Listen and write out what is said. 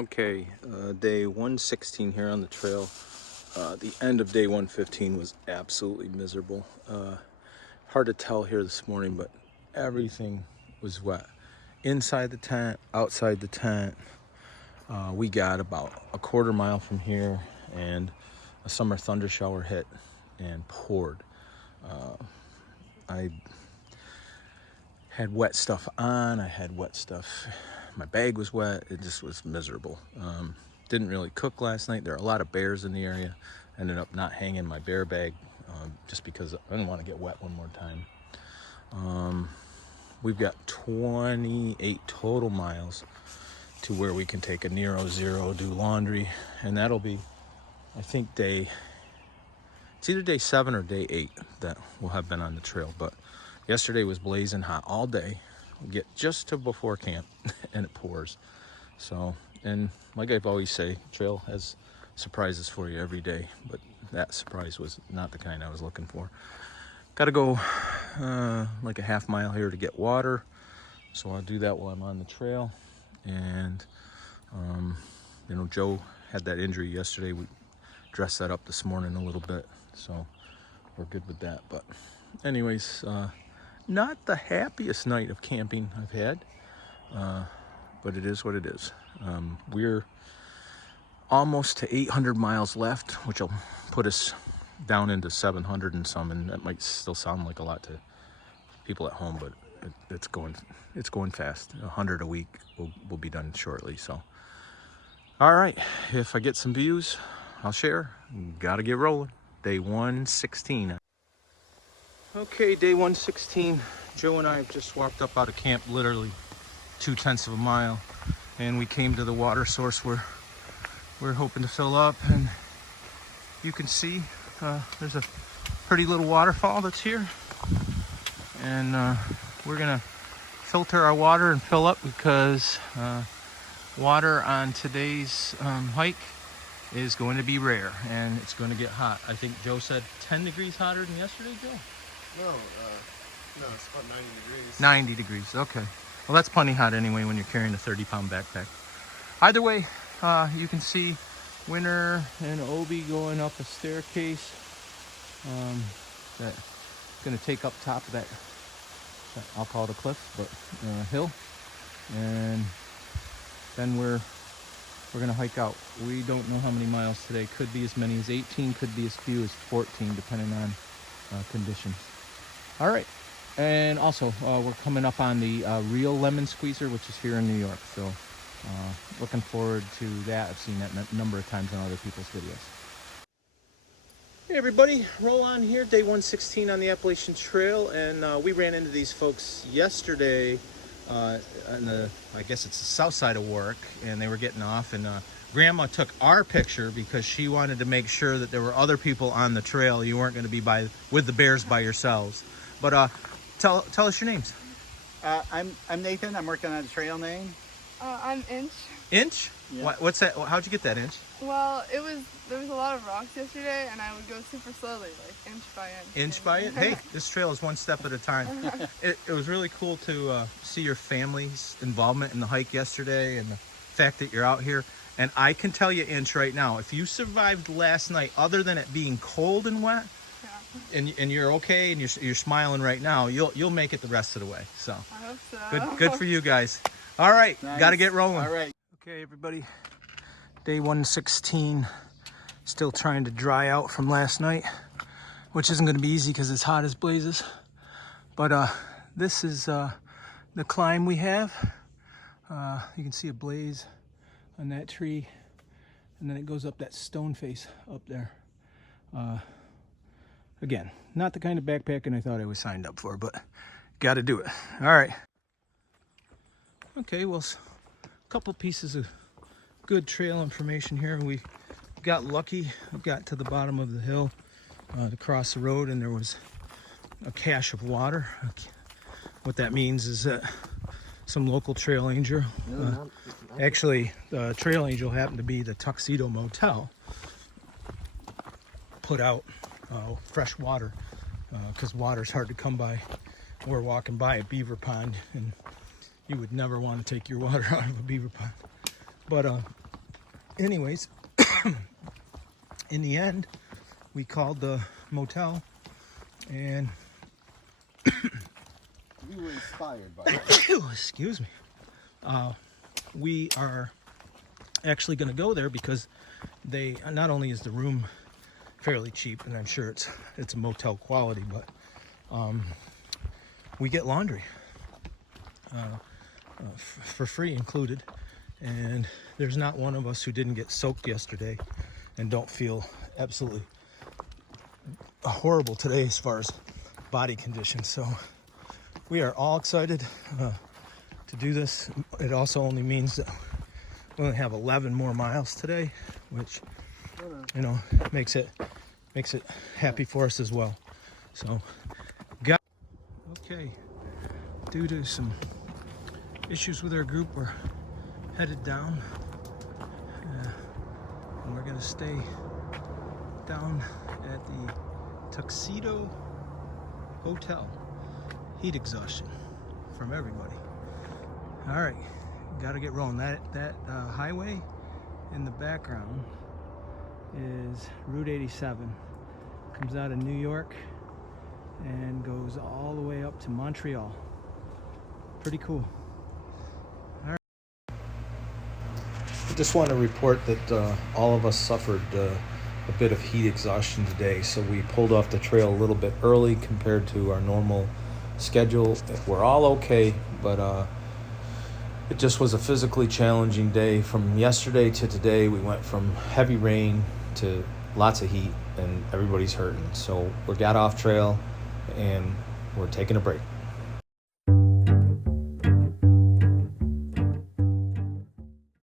Okay, day 116 here on the trail. The end of day 115 was absolutely miserable. Hard to tell here this morning, but everything was wet. Inside the tent, outside the tent. We got about a quarter mile from here and a summer thunder shower hit and poured. I had wet stuff on, I had wet stuff. My bag was wet, it just was miserable. Didn't really cook last night. There are a lot of bears in the area. Ended up not hanging my bear bag just because I didn't want to get wet one more time. We've got 28 total miles to where we can take a Nero Zero, do laundry, and that'll be, I think, it's either day 7 or day 8 that we'll have been on the trail. But yesterday was blazing hot all day. We get just to before camp and it pours. So, and like I've always say, trail has surprises for you every day, but that surprise was not the kind I was looking for. Got to go like a half mile here to get water, so I'll do that while I'm on the trail. And you know, Joe had that injury yesterday. We dressed that up this morning a little bit, so we're good with that. But anyways, not the happiest night of camping I've had, but it is what it is. We're almost to 800 miles left, which will put us down into 700 and some, and that might still sound like a lot to people at home, but it's going fast. 100 a week will be done shortly. So all right, if I get some views, I'll share. Gotta get rolling. Day 116. Okay, day 116. Joe and I have just walked up out of camp, literally 0.2 of a mile, and we came to the water source where we're hoping to fill up. And you can see there's a pretty little waterfall that's here, and we're gonna filter our water and fill up because water on today's hike is going to be rare and it's going to get hot. I think Joe said 10 degrees hotter than yesterday, Joe? No, it's about 90 degrees. 90 degrees, okay. Well, that's plenty hot anyway when you're carrying a 30-pound backpack. Either way, you can see Winter and Obi going up a staircase that's going to take up top of that, I'll call it a cliff, but hill. And then we're going to hike out. We don't know how many miles today. Could be as many as 18, could be as few as 14, depending on conditions. All right, and also we're coming up on the real lemon squeezer, which is here in New York. So looking forward to that. I've seen that a number of times on other people's videos. Hey everybody, roll on here, day 116 on the Appalachian Trail, and we ran into these folks yesterday on I guess it's the south side of Warwick, and they were getting off, and Grandma took our picture because she wanted to make sure that there were other people on the trail. You weren't going to be with the bears by yourselves. But tell us your names. I'm Nathan. I'm working on the trail name. I'm Inch. Inch? Yeah. What's that? How'd you get that, Inch? Well, there was a lot of rocks yesterday, and I would go super slowly, like inch by inch. Inch by inch? Hey, this trail is one step at a time. It was really cool to see your family's involvement in the hike yesterday and the fact that you're out here. And I can tell you, Inch, right now, if you survived last night, other than it being cold and wet, yeah, and you're okay and you're smiling right now, you'll make it the rest of the way. So I hope so. Good for you guys. All right, nice. Got to get rolling. All right. Okay, everybody. Day 116. Still trying to dry out from last night, which isn't going to be easy because it's hot as blazes. But this is the climb we have. You can see a blaze on that tree, and then it goes up that stone face up there. Again, not the kind of backpacking I thought I was signed up for, but got to do it. All right. Okay, well, a couple pieces of good trail information here. We got lucky. We got to the bottom of the hill to cross the road, and there was a cache of water. What that means is that some local trail angel, actually the trail angel happened to be the Tuxedo Motel, put out fresh water because water's hard to come by. We're walking by a beaver pond, and you would never want to take your water out of a beaver pond. But anyways, in the end, we called the motel, and You were inspired by that. excuse me. We are actually going to go there because they not only is the room fairly cheap, and I'm sure it's a motel quality, but we get laundry for free included, and there's not one of us who didn't get soaked yesterday and don't feel absolutely horrible today as far as body condition. So we are all excited to do this. It also only means that we only have 11 more miles today, which, you know, makes it happy for us as well. So okay, due to some issues with our group, we're headed down, and we're gonna stay down at the Tuxedo Hotel. Heat exhaustion from everybody. All right, got to get rolling. That highway in the background is Route 87. Comes out of New York and goes all the way up to Montreal. Pretty cool. All right. I just want to report that all of us suffered a bit of heat exhaustion today, so we pulled off the trail a little bit early compared to our normal schedule. We're all okay, but it just was a physically challenging day. From yesterday to today, we went from heavy rain to lots of heat, and everybody's hurting. So we got off trail and we're taking a break.